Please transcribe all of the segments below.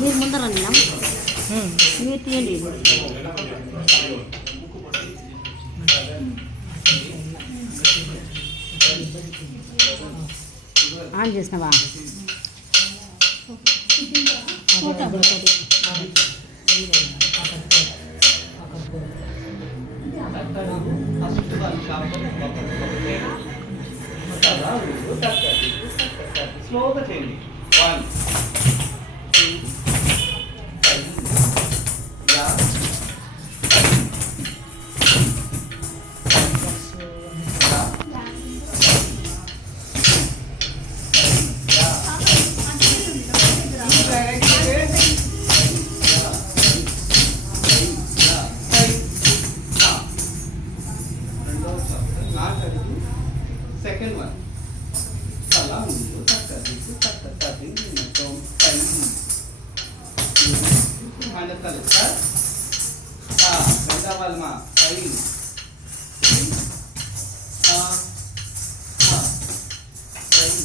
మీరు ముందర మీరు తీయండి. ఆన్ చేసినవా? స్లోగా చేయండి. 1 2 second one. Salam dulu, tak tadi macam tadi. Mana terletak? Benda walma, tadi. Tadi.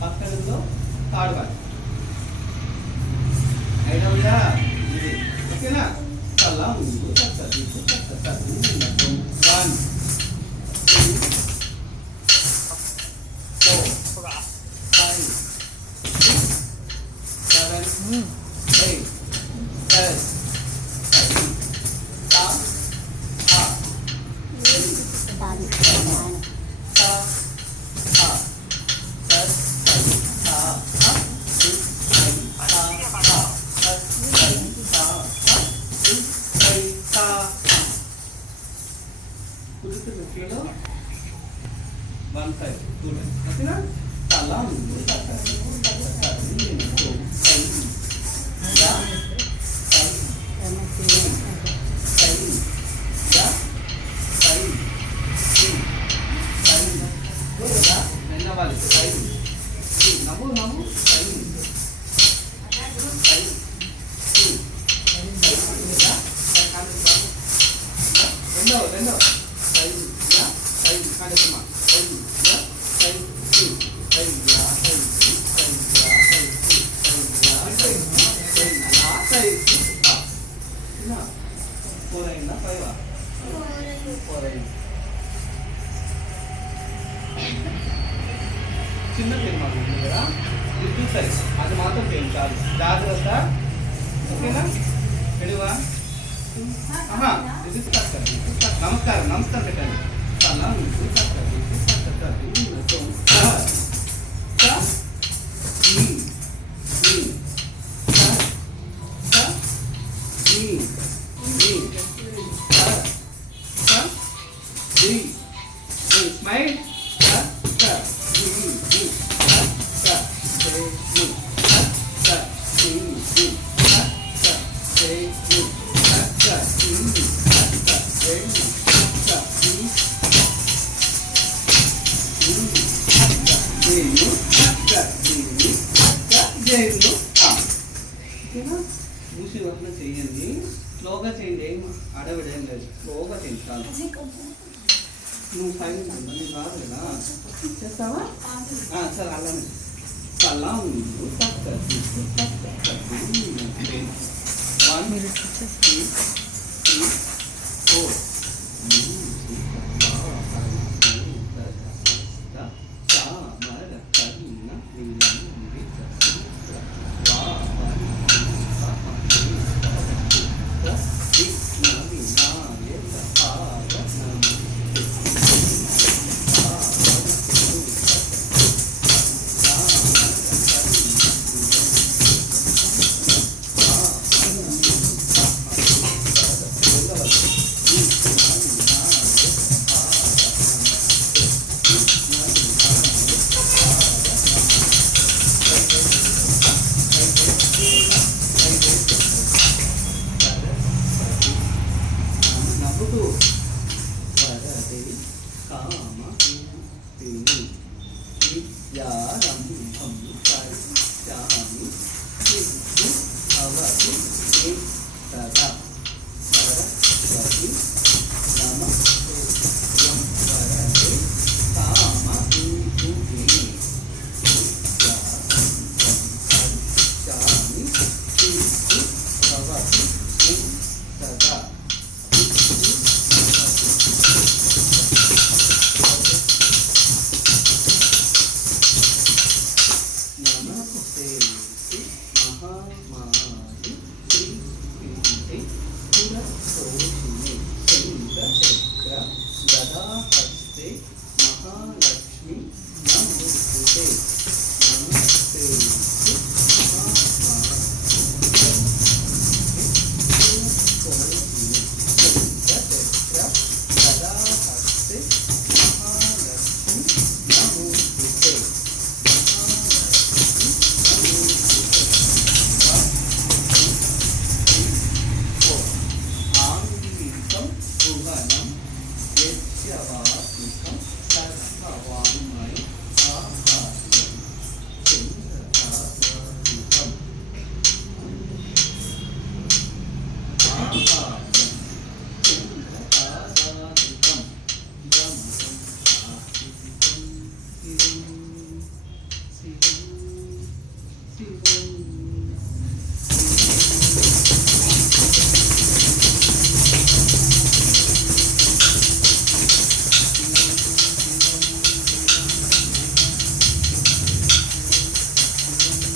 పక్కనలో థర్డ్ వన్ ఐదవదా ఇది ఓకేనా తల ముందు తక్కది మొత్తం 1 2 4 5 6 7 8 one side, two side. Okay na? Tala mundu, takadi, nentu, kai, ya, kai, ya, kai, ya, nenna wali, kai, namu, kai, రెండు ఐదు yeah ఐదు కాదమ్మా ఐదు యా ఐదు ఐదు యా ఐదు యా నా పోరైనా పైవా పోరైనా చిన్న సినిమా ఉంది కదా లిటిల్ సైజ్ అది మాత్రం చేయించాలి జాగ్రత్త ఓకేనా రెడీవా ఇది నమస్కారం నమస్కారం పెట్టండి చాలా స్మైల్ మూసి వరకు చేయండి స్లోగా చేయండి ఏం అడవిడేం లేదు స్లోగా చేయండి చాలు నువ్వు సైలెంట్ మళ్ళీ రాదు కదా చేస్తావా సరే అలానే అలా ఉంది తక్కది 1 2 3 4 విద్యారంభం